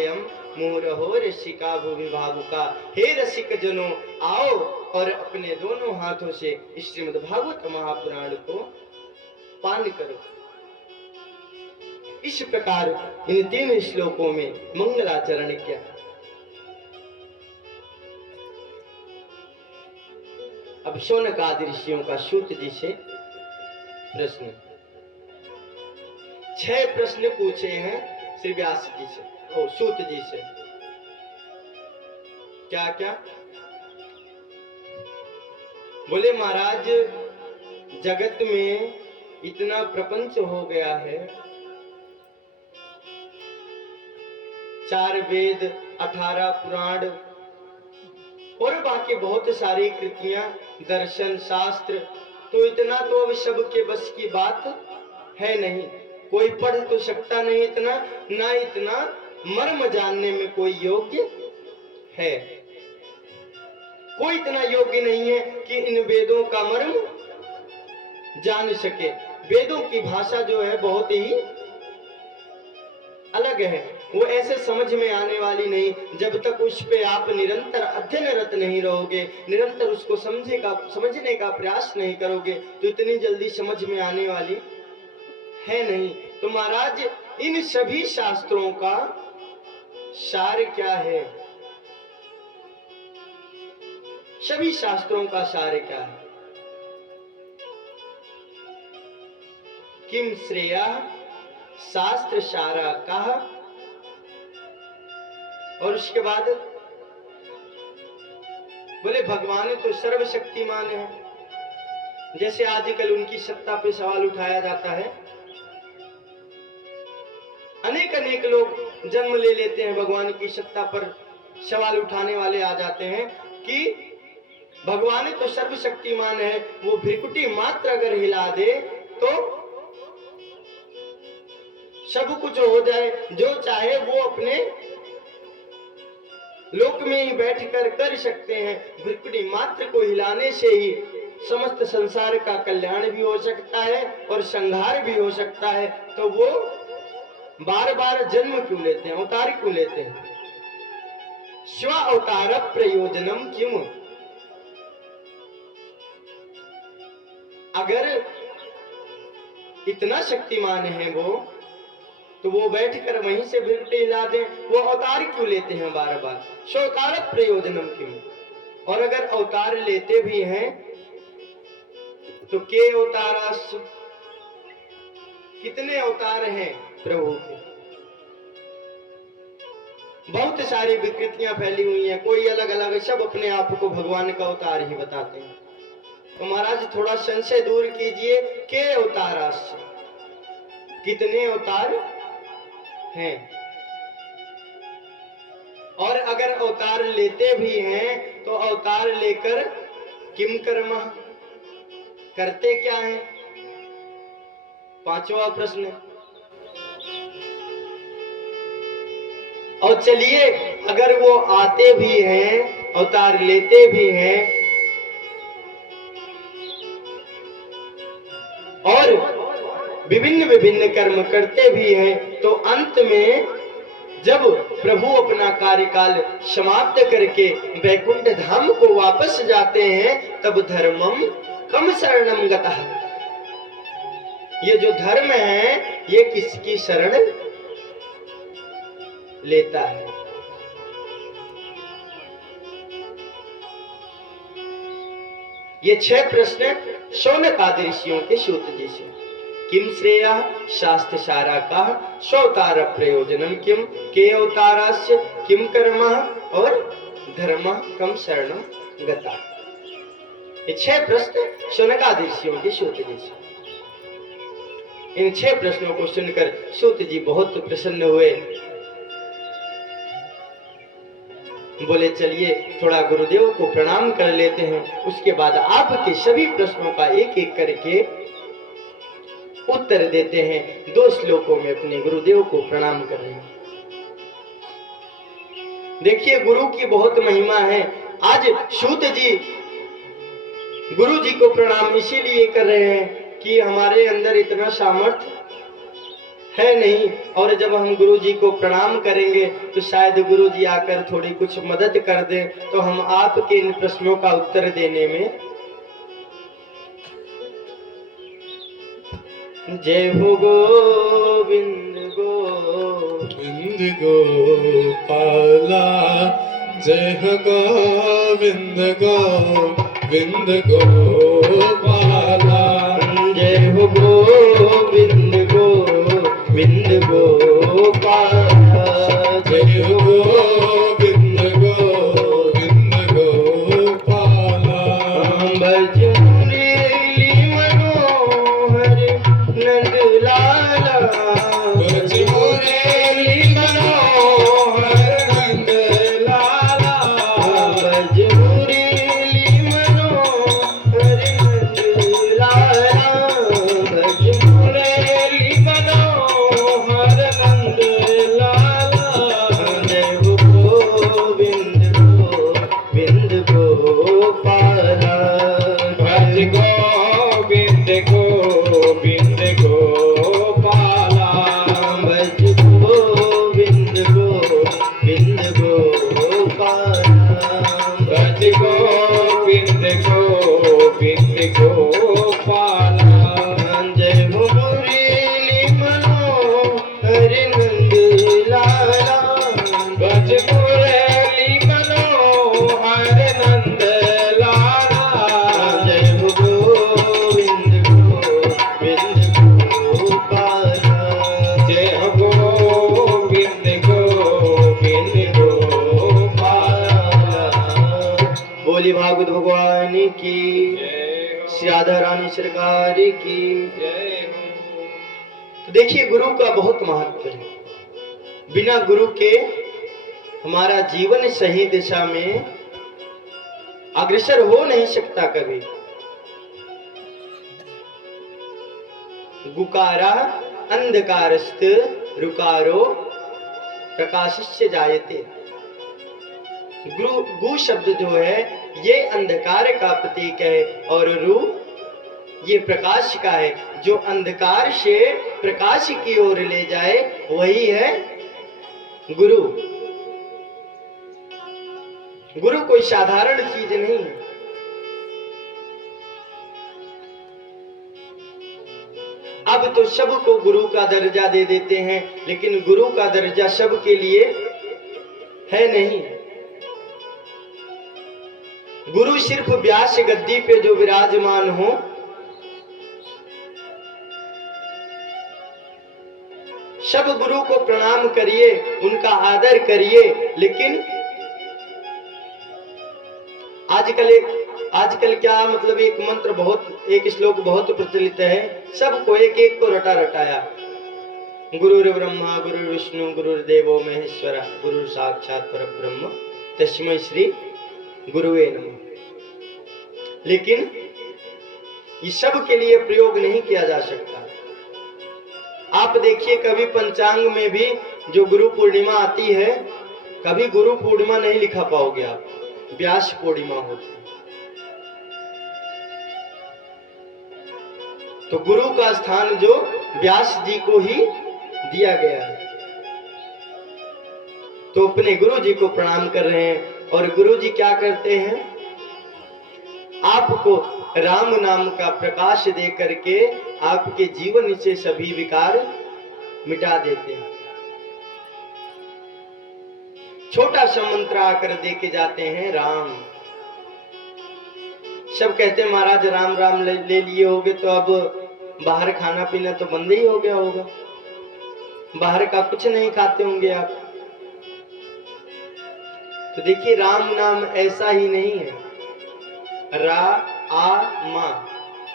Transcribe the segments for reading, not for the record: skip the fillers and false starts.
मुहुरहो रसिका भुवि भावुका। हे रसिक जनों, आओ और अपने दोनों हाथों से श्रीमद् भागवत महापुराण को पान करो। इस प्रकार इन 3 श्लोकों में मंगलाचरण किया। अब शौनक आदि ऋषियों का सूत जी से प्रश्न, 6 प्रश्न पूछे हैं श्री व्यास जी से, सूत जी से। क्या क्या बोले? महाराज, जगत में इतना प्रपंच हो गया है, 4 वेद, 18 पुराण और बाकी बहुत सारी कृतियां, दर्शन शास्त्र, तो इतना तो अब सबके बस की बात है नहीं। कोई पढ़ तो सकता नहीं इतना, ना इतना मर्म जानने में कोई योग्य है। कोई इतना योग्य नहीं है कि इन वेदों का मर्म जान सके। वेदों की भाषा जो है बहुत ही अलग है, वो ऐसे समझ में आने वाली नहीं जब तक उस पे आप निरंतर अध्ययनरत नहीं रहोगे, निरंतर उसको समझने का प्रयास नहीं करोगे, तो इतनी जल्दी समझ में आने वाली है नहीं। तो महाराज, इन सभी शास्त्रों का सार क्या है? सभी शास्त्रों का सार क्या है? किम श्रेया शास्त्र सारा कहा, और उसके बाद बोले भगवान तो सर्वशक्तिमान है। जैसे आजकल उनकी सत्ता पे सवाल उठाया जाता है, अनेक लोग जन्म ले लेते हैं, भगवान की सत्ता पर सवाल उठाने वाले आ जाते हैं कि भगवान तो सर्वशक्तिमान है, वो भ्रिकुटी मात्र अगर हिला दे तो सब कुछ हो जाए, जो चाहे वो अपने लोक में ही बैठकर कर सकते हैं। भ्रिकुटी मात्र को हिलाने से ही समस्त संसार का कल्याण भी हो सकता है और संहार भी हो सकता है। तो वो बार बार जन्म क्यों लेते हैं, अवतार क्यों लेते हैं? स्व अवतार प्रयोजनम क्यों? अगर इतना शक्तिमान है वो, तो वो बैठकर वहीं से भ्रिकुटी हिला दें, वो अवतार क्यों लेते हैं बार बार? स्व अवतार प्रयोजनम क्यों? और अगर अवतार लेते भी हैं तो के अवतारास, कितने अवतार हैं प्रभु के? बहुत सारी विकृतियां फैली हुई हैं, कोई अलग अलग, सब अपने आप को भगवान का अवतार ही बताते हैं। तो महाराज थोड़ा संशय दूर कीजिए, के अवतारास, कितने अवतार हैं? और अगर अवतार लेते भी हैं तो अवतार लेकर किम कर्म, करते क्या हैं? 5वां प्रश्न। और चलिए, अगर वो आते भी हैं, अवतार लेते भी हैं और विभिन्न कर्म करते भी हैं, तो अंत में जब प्रभु अपना कार्यकाल समाप्त करके वैकुंठ धाम को वापस जाते हैं, तब धर्मम कम शरणम गतः, ये जो धर्म है ये किसकी शरण लेता है? ये 6 प्रश्न शौनक आदि ऋषियों के सूत जी से। किम श्रेया शास्त्र सारा का, स्वतार प्रयोजनम किम, के अवतारास्य किम कर्म, और धर्म कम शरणम गता। ये 6 प्रश्न शौनक आदि ऋषियों के सूत जी से। इन 6 प्रश्नों को सुनकर सूत जी बहुत प्रसन्न हुए। बोले चलिए थोड़ा गुरुदेव को प्रणाम कर लेते हैं, उसके बाद आपके सभी प्रश्नों का एक एक करके उत्तर देते हैं। 2 श्लोकों में अपने गुरुदेव को प्रणाम कर रहे हैं। देखिए गुरु की बहुत महिमा है। आज सूत जी गुरु जी को प्रणाम इसीलिए कर रहे हैं कि हमारे अंदर इतना सामर्थ्य है नहीं। और जब हम गुरु जी को प्रणाम करेंगे तो शायद गुरु जी आकर थोड़ी कुछ मदद कर दें, तो हम आपके इन प्रश्नों का उत्तर देने में। जय हो गोविंद गोविंद गोपाला, जय हो गोविंद गोविंद गोपाला, जय हो गोविंद गोविंद गोपाला, जय हो गोविंद गोविंद गोपाला। भज मुरली मनोहर नंद लाला, भज मुरली मनोहर नंद लाला, भज मुरली मनोहर नंद लाला, भज मुरली मनोहर नंद लाला। जय हो गोविंद गोविंद गोपाला, भज गोविंद गोविंद गोपाला, भज गोविंद गोविंद गोपाला, भज गोविंद गोविंद गोपाला। जय हो मुरली मनोहर नंद लाला, भज मुरली मनोहर नंद लाला, जय हो गोविंद गोविंद गोपाला, जय हो गोविंद गोविंद गोपाला। बोली भागवत भगवान की, जय हो, श्री राधा रानी सरकार की। जय हो। तो देखिए गुरु का बहुत महत्व है। बिना गुरु के हमारा जीवन सही दिशा में अग्रसर हो नहीं सकता कभी। गुकारा अंधकारस्त रुकारो प्रकाशस्य जायते। गु शब्द जो है ये अंधकार का प्रतीक है और रु ये प्रकाश का है। जो अंधकार से प्रकाश की ओर ले जाए वही है गुरु। गुरु कोई साधारण चीज नहीं है। अब तो सबको गुरु का दर्जा दे देते हैं, लेकिन गुरु का दर्जा सबके लिए है नहीं। गुरु सिर्फ व्यास गद्दी पे जो विराजमान हो, सब गुरु को प्रणाम करिए, उनका आदर करिए। लेकिन आजकल क्या मतलब एक मंत्र एक श्लोक बहुत प्रचलित है, सबको एक एक को रटा रटाया। गुरुर् ब्रह्मा गुरुर् विष्णु गुरुर्देवो महेश्वरा गुरु साक्षात परब्रह्म तस्मै श्री गुरुवे नमः। लेकिन ये सब के लिए प्रयोग नहीं किया जा सकता। आप देखिए कभी पंचांग में भी जो गुरु पूर्णिमा आती है, कभी गुरु पूर्णिमा नहीं लिखा पाओगे आप, व्यास पूर्णिमा होती है। तो गुरु का स्थान जो व्यास जी को ही दिया गया है। तो अपने गुरु जी को प्रणाम कर रहे हैं और गुरु जी क्या करते हैं, आपको राम नाम का प्रकाश दे करके आपके जीवन से सभी विकार मिटा देते हैं। छोटा सा मंत्र आकर दे के जाते हैं, राम। सब कहते हैं महाराज राम राम ले लिए होगे तो अब बाहर खाना पीना तो बंद ही हो गया होगा, बाहर का कुछ नहीं खाते होंगे आप। तो देखिए राम नाम ऐसा ही नहीं है। रा आ मा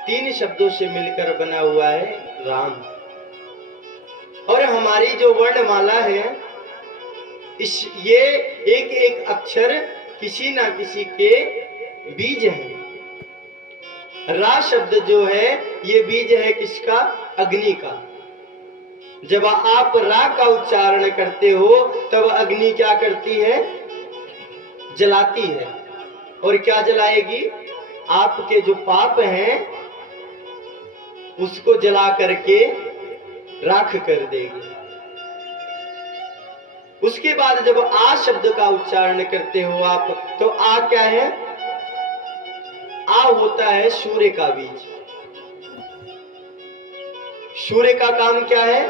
3 शब्दों से मिलकर बना हुआ है राम। और हमारी जो वर्णमाला है ये एक एक अक्षर किसी ना किसी के बीज हैं। रा शब्द जो है ये बीज है किसका, अग्नि का। जब आप रा का उच्चारण करते हो तब अग्नि क्या करती है, जलाती है। और क्या जलाएगी, आपके जो पाप हैं उसको जला करके राख कर देगी। उसके बाद जब आ शब्द का उच्चारण करते हो आप, तो आ क्या है? आ होता है सूर्य का बीज। सूर्य का काम क्या है?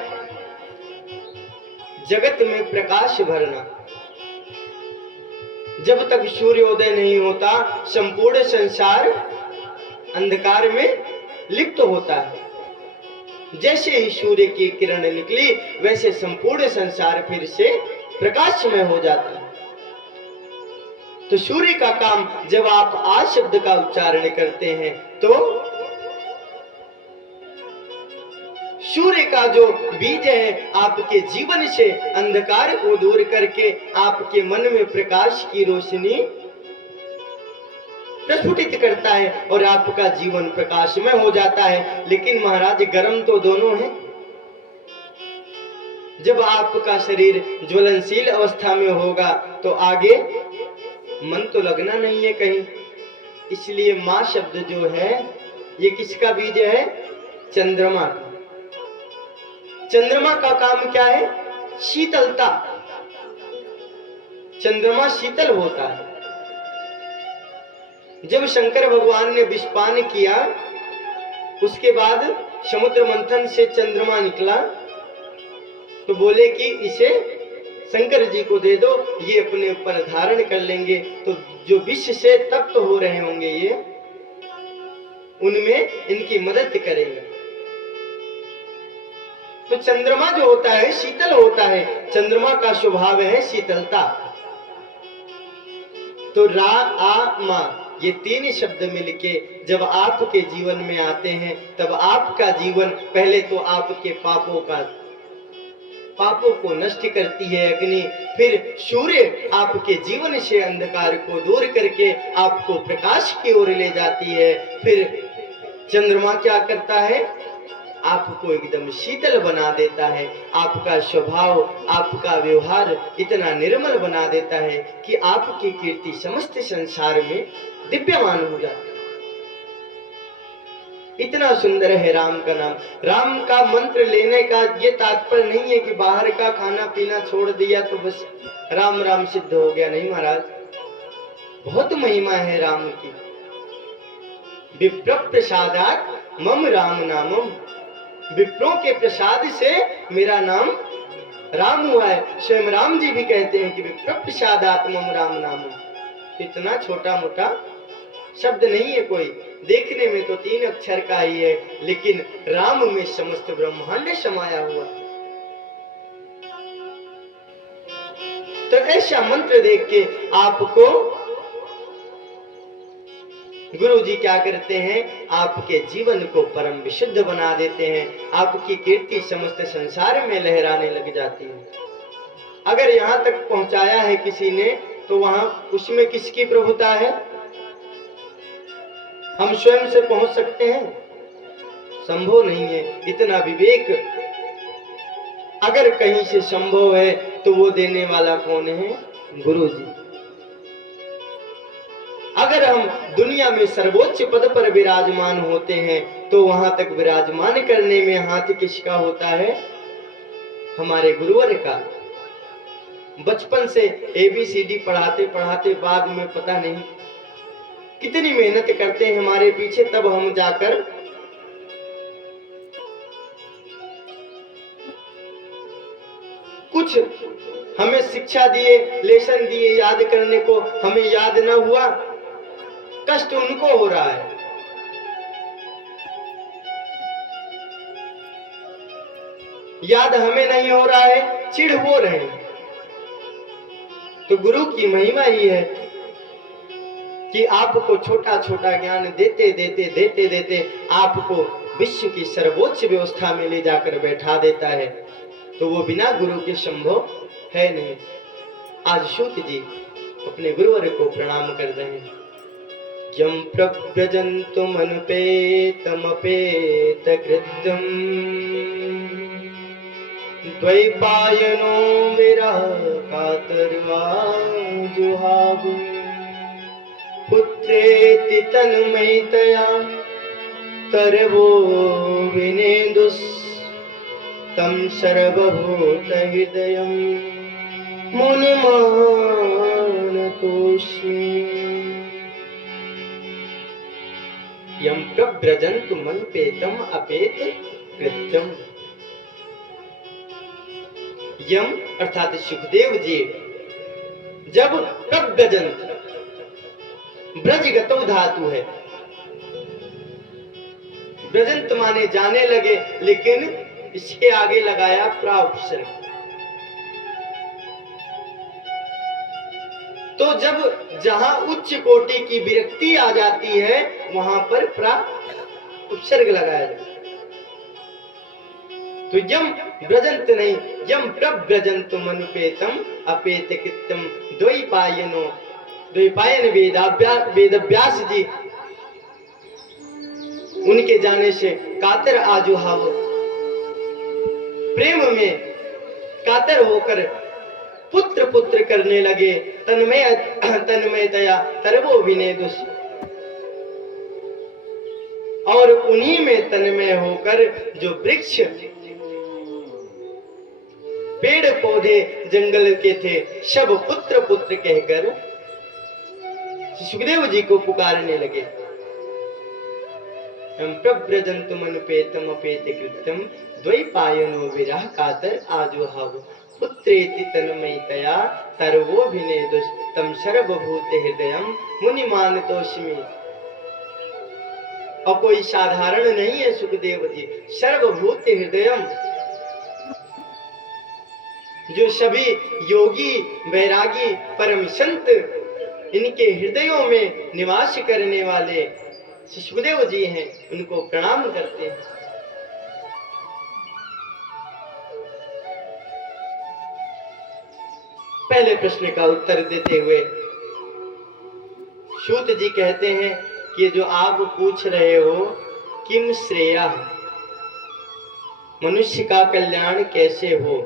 जगत में प्रकाश भरना। जब तक सूर्योदय नहीं होता, संपूर्ण संसार अंधकार में लिप्त होता है। जैसे ही सूर्य की किरण निकली, वैसे संपूर्ण संसार फिर से प्रकाशमय हो जाता है। तो सूर्य का काम, जब आप आ शब्द का उच्चारण करते हैं, तो सूर्य का जो बीज है, आपके जीवन से अंधकार को दूर करके आपके मन में प्रकाश की रोशनी प्रस्फुटित करता है और आपका जीवन प्रकाशमय हो जाता है। लेकिन महाराज, गर्म तो दोनों है। जब आपका शरीर ज्वलनशील अवस्था में होगा, तो आगे मन तो लगना नहीं है कहीं। इसलिए मां शब्द जो है, ये किसका बीज है? चंद्रमा का। चंद्रमा का काम क्या है? शीतलता। चंद्रमा शीतल होता है। जब शंकर भगवान ने विषपान किया, उसके बाद समुद्र मंथन से चंद्रमा निकला, तो बोले कि इसे शंकर जी को दे दो, ये अपने ऊपर धारण कर लेंगे, तो जो विष से तप्त हो रहे होंगे ये, उनमें इनकी मदद करेगा। तो चंद्रमा जो होता है शीतल होता है। चंद्रमा का स्वभाव है शीतलता। तो रा, आ, मा, ये तीन शब्द मिलके जब आपके जीवन में आते हैं, तब आपका जीवन, पहले तो आपके पापों को नष्ट करती है अग्नि। फिर सूर्य आपके जीवन से अंधकार को दूर करके आपको प्रकाश की ओर ले जाती है। फिर चंद्रमा क्या करता है? आपको एकदम शीतल बना देता है। आपका स्वभाव, आपका व्यवहार इतना निर्मल बना देता है कि आपकी कीर्ति समस्त संसार में दिव्यमान हो जाती है। इतना सुंदर है राम का नाम। राम का मंत्र लेने का ये तात्पर्य नहीं है कि बाहर का खाना पीना छोड़ दिया तो बस राम राम सिद्ध हो गया। नहीं महाराज, बहुत महिमा है राम की। विप्र प्रसादात मम राम नामम। विप्रों के प्रसाद से मेरा नाम राम हुआ है। स्वयं राम जी भी कहते हैं कि विप्र प्रसादात मम राम नामम। इतना छोटा मोटा शब्द नहीं है कोई, देखने में तो 3 अक्षर का ही है, लेकिन राम में समस्त ब्रह्मांड समाया हुआ। तो ऐसा मंत्र देख के आपको गुरु जी क्या करते हैं? आपके जीवन को परम विशुद्ध बना देते हैं। आपकी कीर्ति समस्त संसार में लहराने लग जाती है। अगर यहां तक पहुंचाया है किसी ने, तो वहां उसमें किसकी प्रभुता है? हम स्वयं से पहुंच सकते हैं? संभव नहीं है। इतना विवेक अगर कहीं से संभव है, तो वो देने वाला कौन है? गुरु जी। अगर हम दुनिया में सर्वोच्च पद पर विराजमान होते हैं, तो वहां तक विराजमान करने में हाथ किसका होता है? हमारे गुरुवर का। बचपन से ABCD पढ़ाते पढ़ाते बाद में पता नहीं कितनी मेहनत करते हैं हमारे पीछे, तब हम जाकर कुछ हमें शिक्षा दिए, लेसन दिए याद करने को, हमें याद न हुआ, कष्ट उनको हो रहा है। याद हमें नहीं हो रहा है, चिढ़ हो रहे हैं। तो गुरु की महिमा ही है कि आपको छोटा छोटा ज्ञान देते देते देते देते आपको विश्व की सर्वोच्च व्यवस्था में ले जाकर बैठा देता है। तो वो बिना गुरु के संभव है नहीं। आज सूत जी अपने गुरुवर को प्रणाम कर रहे हैं। यम प्रव्रजन्तु मनुपेतमपेत कृत्यम द्वैपायनो विरह कातरवा जुहाव पुत्रेति तन्मयतया तरवो विनेदुस् तं सर्वभूतहृदयं मुनिमानतोऽस्मि। यं प्रव्रजन्तु मनुपेतम् अपेत कृत्यम्। यम अर्थात सुखदेव जी जब प्रव्रजंत, ब्रजगतो धातु है, ब्रजंत माने जाने लगे, लेकिन इसके आगे लगाया प्राउपसर्ग। तो जब जहां उच्च कोटि की विरक्ति आ जाती है वहां पर प्रा उपसर्ग लगाया जाता है। तो यम ब्रजंत नहीं, यम प्रव्रजंत मनुपेतम अपेत कृत्यम। द्वैपायनो, द्वैपायन वेदव्यास जी उनके जाने से कातर आजुहाव, प्रेम में कातर होकर पुत्र पुत्र करने लगे। तन्मयतया तरवो विनेदुष, और उन्हीं में तन्मय होकर जो वृक्ष, पेड़ पौधे जंगल के थे, सब पुत्र पुत्र कहकर सुखदेव जी को पुकारने लगे। हम प्रव्रजन्तु मनुपेतम अपेत कृत्यम द्वैपायनो विरह कातर आजुहाव पुत्रेति तन्मयतया तरवोभिनेदुष तं सर्वभूत हृदयं मुनिमानतोऽस्मि। और कोई साधारण नहीं है सुखदेव जी, सर्वभूत हृदयम, जो सभी योगी वैरागी परम संत इनके हृदयों में निवास करने वाले सुखदेव जी हैं, उनको प्रणाम करते हैं। पहले प्रश्न का उत्तर देते हुए सूत जी कहते हैं कि जो आप पूछ रहे हो किम श्रेया, मनुष्य का कल्याण कैसे हो,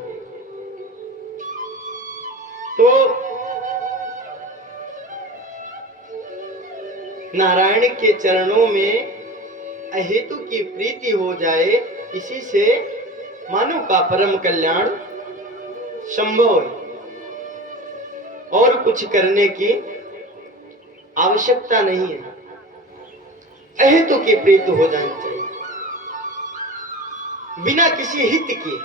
तो नारायण के चरणों में अहेतु की प्रीति हो जाए, इसी से मानव का परम कल्याण संभव है। और कुछ करने की आवश्यकता नहीं है, अहेतु की प्रीति हो जानी चाहिए, बिना किसी हित की।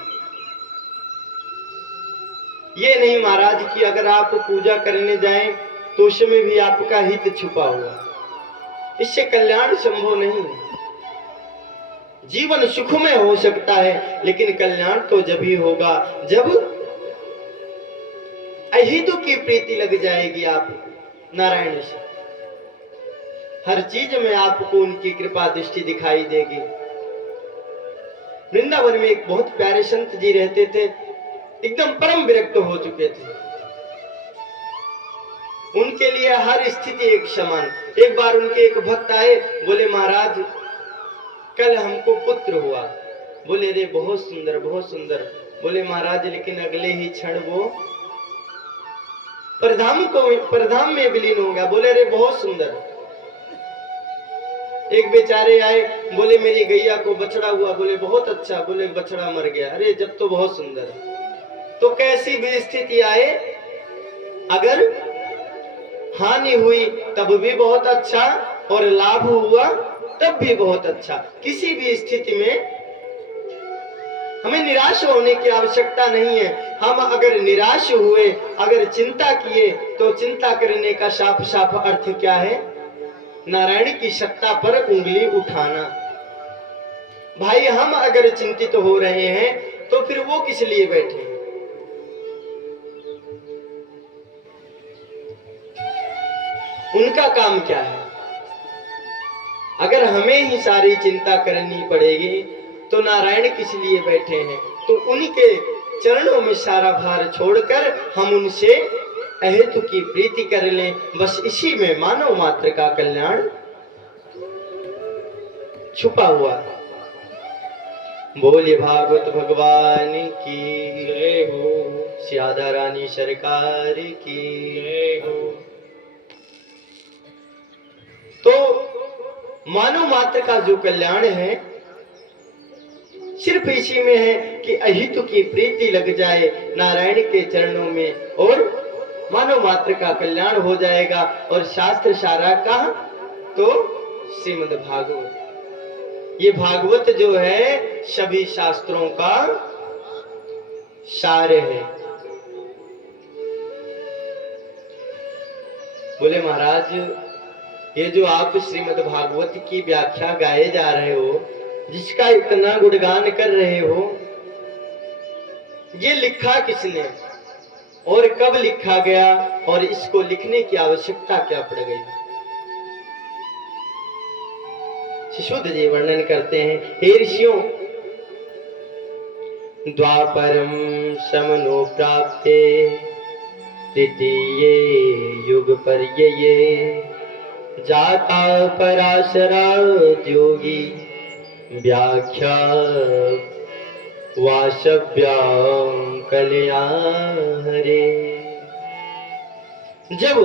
ये नहीं महाराज कि अगर आप पूजा करने जाएं तो उसमें भी आपका हित छुपा हुआ, इससे कल्याण संभव नहीं है। जीवन सुखमय हो सकता है, लेकिन कल्याण तो जब ही होगा जब अहेतु की प्रीति लग जाएगी आपको नारायण से। हर चीज में आपको उनकी कृपा दृष्टि दिखाई देगी। वृंदावन में एक बहुत प्यारे संत जी रहते थे, एकदम परम विरक्त हो चुके थे। उनके लिए हर स्थिति एक समान। एक बार उनके एक भक्त आए, बोले महाराज कल हमको पुत्र हुआ। बोले रे बहुत सुंदर बहुत सुंदर। बोले महाराज लेकिन अगले ही क्षण वो परधाम में विलीन हो गया। बोले रे बहुत सुंदर। एक बेचारे आए, बोले मेरी गैया को बछड़ा हुआ। बोले बहुत अच्छा। बोले बछड़ा मर गया। अरे जब तो बहुत सुंदर। तो कैसी भी स्थिति आए, अगर हानि हुई तब भी बहुत अच्छा और लाभ हुआ तब भी बहुत अच्छा। किसी भी स्थिति में हमें निराश होने की आवश्यकता नहीं है। हम अगर निराश हुए, अगर चिंता किए, तो चिंता करने का साफ साफ अर्थ क्या है? नारायण की सत्ता पर उंगली उठाना। भाई हम अगर चिंतित हो रहे हैं तो फिर वो किस लिए बैठे हैं? उनका काम क्या है? अगर हमें ही सारी चिंता करनी पड़ेगी तो नारायण किस लिए बैठे हैं? तो उनके चरणों में सारा भार छोड़कर हम उनसे अहेतु की प्रीति कर लें। बस इसी में मानव मात्र का कल्याण छुपा हुआ है। बोले भागवत भगवान की जय हो, श्यादा रानी सरकार की जय हो। तो मानव मात्र का जो कल्याण है सिर्फ इसी में है कि अहित की प्रीति लग जाए नारायण के चरणों में और मानव मात्र का कल्याण हो जाएगा। और शास्त्र सारा का तो श्रीमद् भागवत, ये भागवत जो है सभी शास्त्रों का सार है। बोले महाराज, ये जो आप श्रीमद् भागवत की व्याख्या गाए जा रहे हो, जिसका इतना गुणगान कर रहे हो, ये लिखा किसने और कब लिखा गया और इसको लिखने की आवश्यकता क्या पड़ गई? शिशुद जी वर्णन करते हैं, हे ऋषियों, द्वापरम समनो प्राप्ते तृतीये युग पर्यये जाता पराशरा योगी व्याख्या वासव्या कल्याण हरे। जब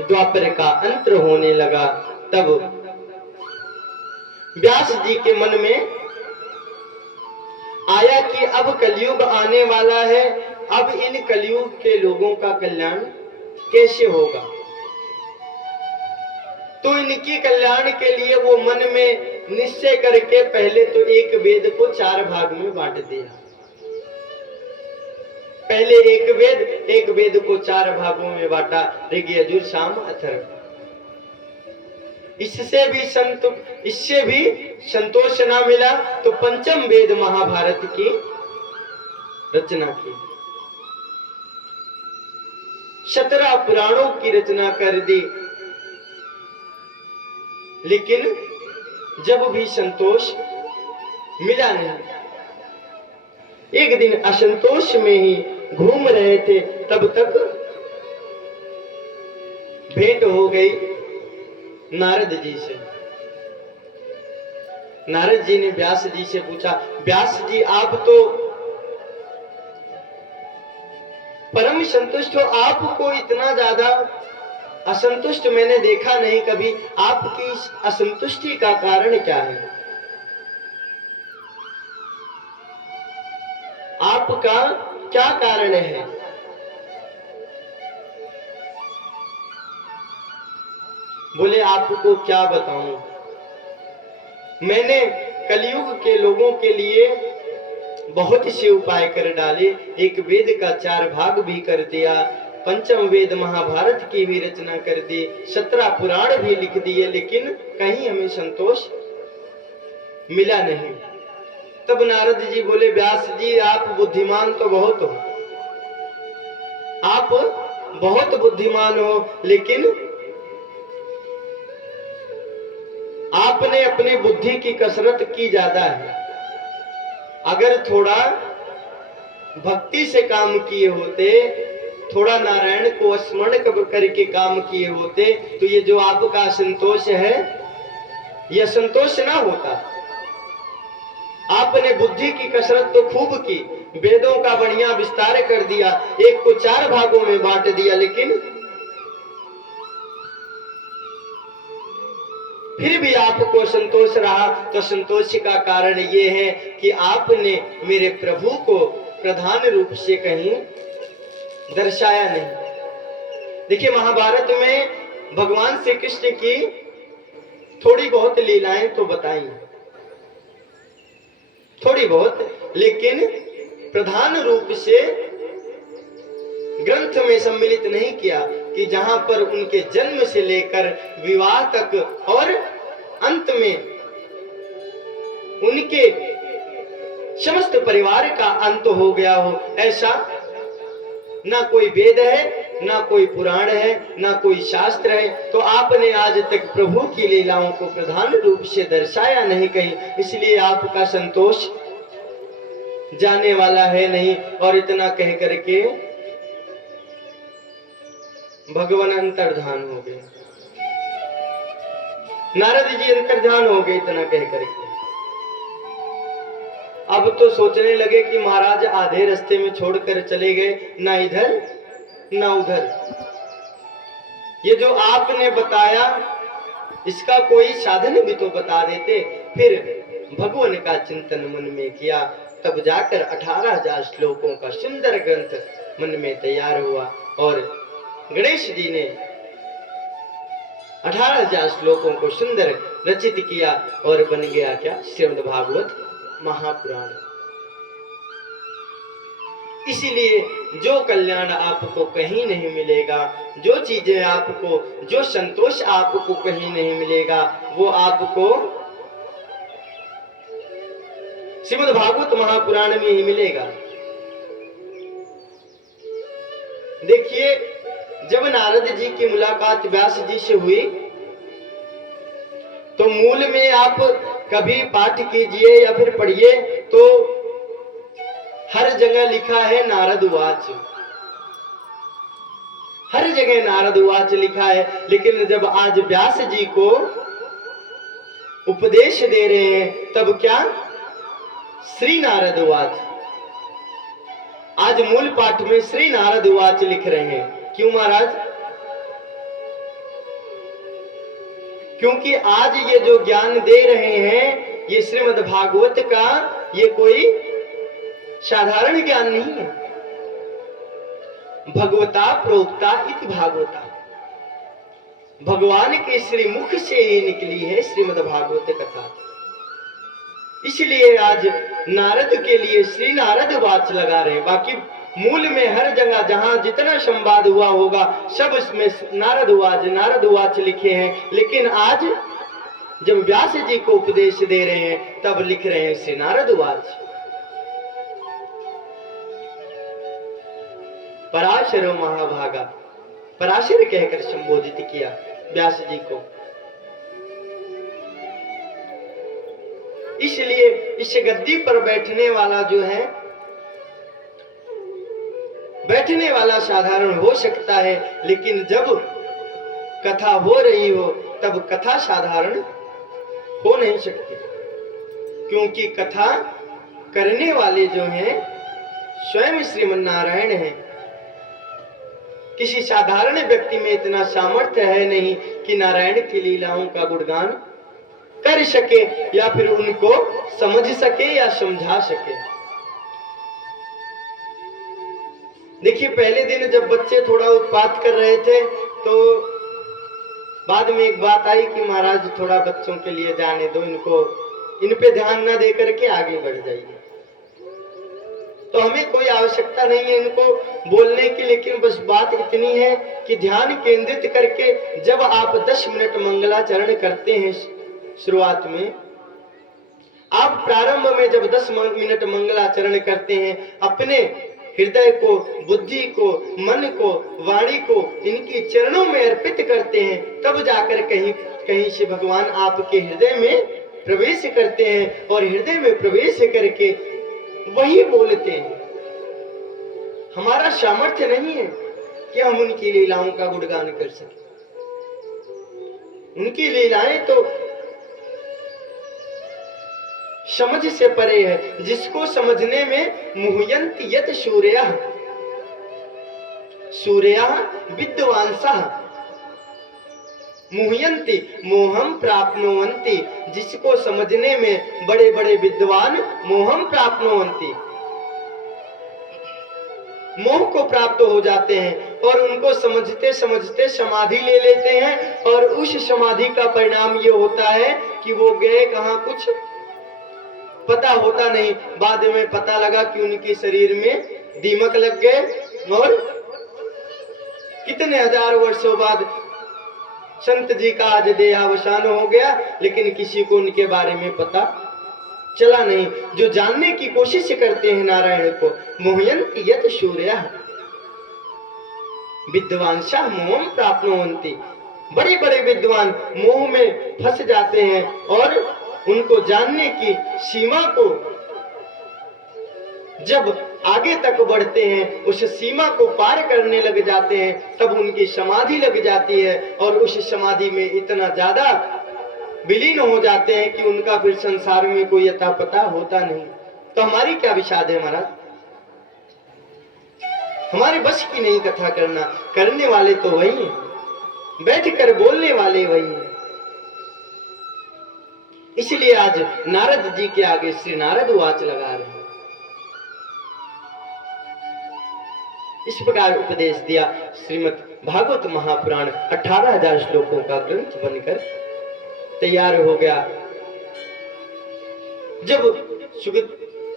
द्वापर का अंत होने लगा तब व्यास जी के मन में आया कि अब कलयुग आने वाला है, अब इन कलयुग के लोगों का कल्याण कैसे होगा। तो इनकी कल्याण के लिए वो मन में निश्चय करके पहले तो एक वेद को 4 भाग में बांट दिया। पहले एक वेद को 4 भागों में बांटा, ऋग यजुर साम अथर्व। इससे भी संतोष ना मिला तो पंचम वेद महाभारत की रचना की, 17 पुराणों की रचना कर दी। लेकिन जब भी संतोष मिला नहीं, एक दिन असंतोष में ही घूम रहे थे, तब तक भेंट हो गई नारद जी से। नारद जी ने व्यास जी से पूछा, व्यास जी आप तो परम संतुष्ट हो, आपको इतना ज्यादा असंतुष्ट मैंने देखा नहीं कभी, आपकी इस असंतुष्टि का कारण क्या है? आपका क्या कारण है? बोले आपको क्या बताऊं, मैंने कलयुग के लोगों के लिए बहुत से उपाय कर डाले, एक वेद का 4 भाग भी कर दिया, पंचम वेद महाभारत की भी रचना कर दी, 17 पुराण भी लिख दिए, लेकिन कहीं हमें संतोष मिला नहीं। तब नारद जी बोले, व्यास जी आप बुद्धिमान तो बहुत हो, आप बहुत बुद्धिमान हो, लेकिन आपने अपनी बुद्धि की कसरत की ज्यादा है। अगर थोड़ा भक्ति से काम किए होते, थोड़ा नारायण को स्मरण करके काम किए होते, तो ये जो आपका असंतोष है, यह संतोष ना होता। आपने बुद्धि की कसरत तो खूब की, वेदों का बढ़िया विस्तार कर दिया, एक को 4 भागों में बांट दिया, लेकिन फिर भी आपको संतोष रहा। तो संतोष का कारण ये है कि आपने मेरे प्रभु को प्रधान रूप से कहीं दर्शाया नहीं। देखिए, महाभारत में भगवान श्री कृष्ण की थोड़ी बहुत लीलाएं तो बताई, थोड़ी बहुत, लेकिन प्रधान रूप से ग्रंथ में सम्मिलित नहीं किया कि जहां पर उनके जन्म से लेकर विवाह तक और अंत में उनके समस्त परिवार का अंत हो गया हो, ऐसा ना कोई वेद है, ना कोई पुराण है, ना कोई शास्त्र है। तो आपने आज तक प्रभु की लीलाओं को प्रधान रूप से दर्शाया नहीं कहीं, इसलिए आपका संतोष जाने वाला है नहीं। और इतना कह करके भगवान अंतर्धान हो गए, नारद जी अंतर्धान हो गए इतना कह करके। अब तो सोचने लगे कि महाराज आधे रास्ते में छोड़कर चले गए, ना इधर ना उधर। ये जो आपने बताया, इसका कोई साधन भी तो बता देते। फिर भगवान का चिंतन मन में किया, तब जाकर 18,000 श्लोकों का सुंदर ग्रंथ मन में तैयार हुआ और गणेश जी ने 18,000 श्लोकों को सुंदर रचित किया और बन गया क्या? श्रीमद् भागवत महापुराण। इसीलिए जो कल्याण आपको कहीं नहीं मिलेगा, जो चीजें आपको, जो संतोष आपको कहीं नहीं मिलेगा, वो आपको श्रीमद् भागवत महापुराण में ही मिलेगा। देखिए, जब नारद जी की मुलाकात व्यास जी से हुई तो मूल में आप कभी पाठ कीजिए या फिर पढ़िए तो हर जगह लिखा है नारद उवाच, हर जगह नारद उवाच लिखा है। लेकिन जब आज व्यास जी को उपदेश दे रहे हैं तब क्या? श्री नारद उवाच। आज मूल पाठ में श्री नारद उवाच लिख रहे हैं। क्यों महाराज? क्योंकि आज ये जो ज्ञान दे रहे हैं ये श्रीमद् भागवत का ये कोई साधारण ज्ञान नहीं है। भगवता प्रोक्ता इति भागवता, भगवान के श्री मुख से ही निकली है श्रीमद् भागवत कथा। इसलिए आज नारद के लिए श्री नारद वाच लगा रहे हैं। बाकी मूल में हर जगह जहां जितना संवाद हुआ होगा सब इसमें नारद वाच लिखे हैं। लेकिन आज जब व्यास जी को उपदेश दे रहे हैं तब लिख रहे हैं श्री नारद वाच। पराशरो महाभागा, पराशर कहकर संबोधित किया व्यास जी को। इसलिए इस गद्दी पर बैठने वाला जो है, बैठने वाला साधारण हो सकता है, लेकिन जब कथा हो रही हो तब कथा साधारण हो नहीं सकती, क्योंकि कथा करने वाले जो हैं स्वयं श्रीमन्नारायण हैं। किसी साधारण व्यक्ति में इतना सामर्थ्य है नहीं कि नारायण की लीलाओं का गुणगान कर सके या फिर उनको समझ सके या समझा सके। देखिए, पहले दिन जब बच्चे थोड़ा उत्पात कर रहे थे तो बाद में एक बात आई कि महाराज थोड़ा बच्चों के लिए जाने दो, इनको इन पे ध्यान ना दे करके आगे बढ़ जाइए। तो हमें कोई आवश्यकता नहीं है इनको बोलने की, लेकिन बस बात इतनी है कि ध्यान केंद्रित करके जब आप 10 मिनट मंगलाचरण करते हैं शुरुआत में, आप प्रारंभ में जब 10 मिनट मंगलाचरण करते हैं, अपने हृदय को, बुद्धि को, मन को, वाणी को इनकी चरणों में अर्पित करते हैं, तब जाकर कहीं कहीं से भगवान आपके हृदय में प्रवेश करते हैं और हृदय में प्रवेश करके वही बोलते हैं। हमारा सामर्थ्य नहीं है कि हम उनकी लीलाओं का गुणगान कर सकें। उनकी लीलाएं तो समझ से परे है। जिसको समझने में मुह्यन्ति यत् सूर्यः सूर्यः विद्वांसः मुह्यन्ति मोहम प्राप्नुवन्ति। जिसको समझने में बड़े बड़े विद्वान मोहम प्राप्नुवन्ति, मोह को प्राप्त हो जाते हैं और उनको समझते समझते समाधि ले लेते हैं। और उस समाधि का परिणाम ये होता है कि वो गए कहाँ कुछ पता होता नहीं। बाद में पता लगा कि उनके शरीर में दीमक लग गए और कितने हजार वर्षों बाद संत जी का आज देहावसान हो गया, लेकिन किसी को उनके बारे में पता चला नहीं। जो जानने की कोशिश करते हैं नारायण को, मुह्यन्ति यत् सूर्यः विद्वांसः मोहं प्राप्नुवन्ति। बड़े बड़े विद्वान मोह में फंस जाते हैं और उनको जानने की सीमा को जब आगे तक बढ़ते हैं, उस सीमा को पार करने लग जाते हैं, तब उनकी समाधि लग जाती है और उस समाधि में इतना ज्यादा विलीन हो जाते हैं कि उनका फिर संसार में कोई अता पता होता नहीं। तो हमारी क्या विषाद है महाराज? हमारे बस की नहीं कथा करना, करने वाले तो वही हैं, बैठकर बोलने वाले वही हैं। इसलिए आज नारद जी के आगे श्री नारद वाच लगा रहे हैं। इस प्रकार उपदेश दिया। श्रीमद् भागवत महापुराण 18,000 श्लोकों का ग्रंथ बनकर तैयार हो गया। जब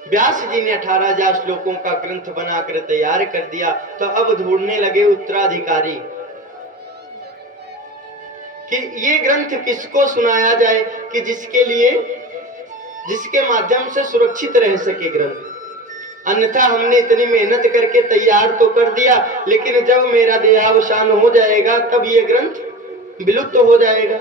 व्यास जी ने 18,000 श्लोकों का ग्रंथ बनाकर तैयार कर दिया तो अब ढूंढने लगे उत्तराधिकारी कि ये ग्रंथ किसको सुनाया जाए कि जिसके माध्यम से सुरक्षित रह सके ग्रंथ। अन्यथा हमने इतनी मेहनत करके तैयार तो कर दिया, लेकिन जब मेरा देहावसान हो जाएगा तब ये ग्रंथ विलुप्त हो जाएगा।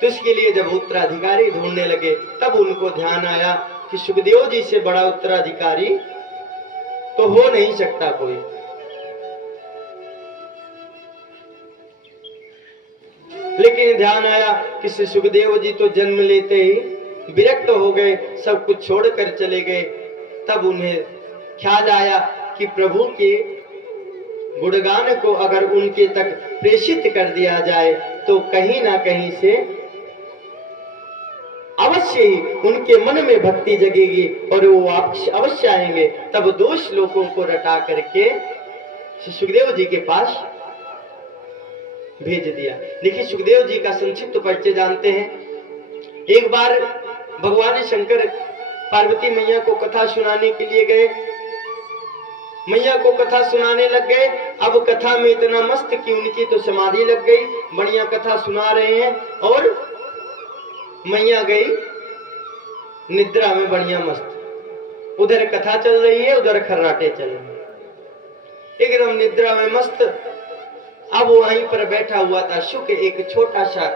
तो इसके लिए जब उत्तराधिकारी ढूंढने लगे तब उनको ध्यान आया कि सुखदेव जी से बड़ा उत्तराधिकारी तो हो नहीं सकता कोई। लेकिन ध्यान आया कि श्री सुखदेव जी तो जन्म लेते ही विरक्त हो गए, सब कुछ छोड़कर चले गए। तब उन्हें ख्याल आया कि प्रभु के गुणगान को अगर उनके तक प्रेषित कर दिया जाए तो कहीं ना कहीं से अवश्य ही उनके मन में भक्ति जगेगी और वो अवश्य आएंगे। तब 2 श्लोकों को रटा करके सुखदेव जी के पास भेज दिया। देखिए सुखदेव जी का संक्षिप्त परिचय जानते हैं। एक बार भगवान शंकर पार्वती मैया को कथा सुनाने के लिए गए। मैया को कथा सुनाने लग गए। अब कथा में इतना मस्त कि उनकी तो समाधि लग गई, बढ़िया कथा सुना रहे हैं और मैया गई निद्रा में बढ़िया मस्त। उधर कथा चल रही है, उधर खर्राटे चल रहे हैं, एकदम निद्रा में मस्त। अब वहीं पर बैठा हुआ था शुक, एक छोटा सा